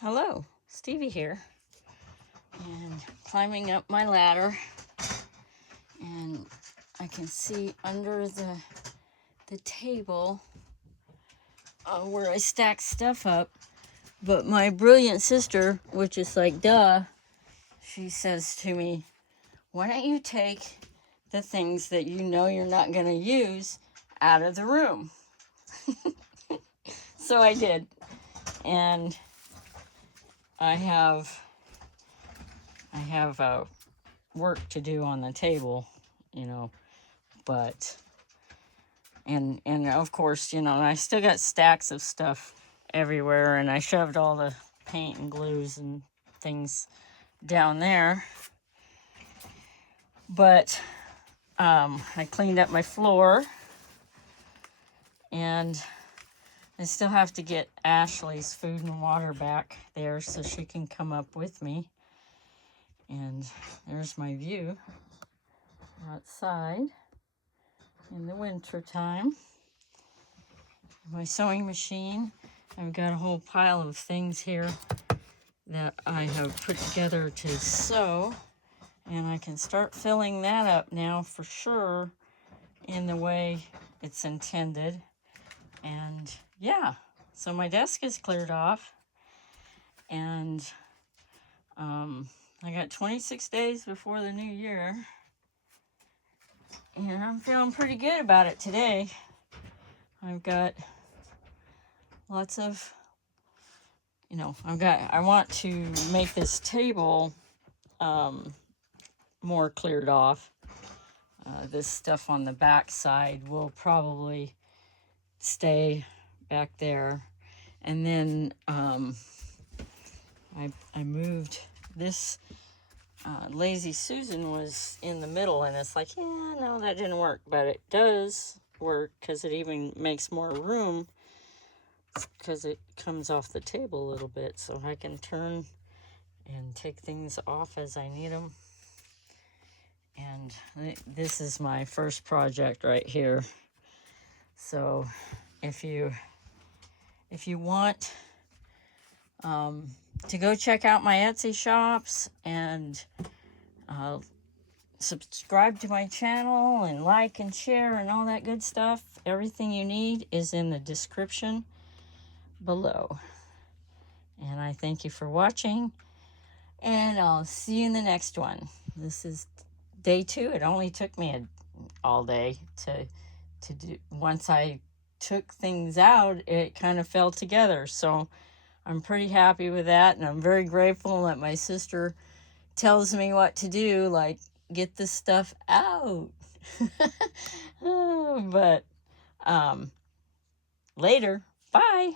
Hello, Stevie here, and climbing up my ladder, and I can see under the table where I stack stuff up, but my brilliant sister, which is like duh, she says to me, why don't you take the things that you know you're not going to use out of the room? So I did, and I have work to do on the table, but and of course, I still got stacks of stuff everywhere, and I shoved all the paint and glues and things down there. But I cleaned up my floor, and I still have to get Ashley's food and water back there so she can come up with me. And there's my view outside in the winter time. My sewing machine. I've got a whole pile of things here that I have put together to sew, and I can start filling that up now for sure in the way it's intended. And yeah, so my desk is cleared off, and I got 26 days before the new year, and I'm feeling pretty good about it today. I've got lots of, I want to make this table more cleared off. This stuff on the back side will probably stay back there. And then I moved this. Lazy Susan was in the middle, and it's like, yeah, no, that didn't work, but it does work because it even makes more room because it comes off the table a little bit, so I can turn and take things off as I need them. And this is my first project right here. So if you want to go check out my Etsy shops and subscribe to my channel and like and share and all that good stuff, everything you need is in the description below. And I thank you for watching, and I'll see you in the next one. This is day 2. It only took me all day to do. Once I took things out, it kind of fell together. So I'm pretty happy with that, and I'm very grateful that my sister tells me what to do, like get this stuff out. But later, bye.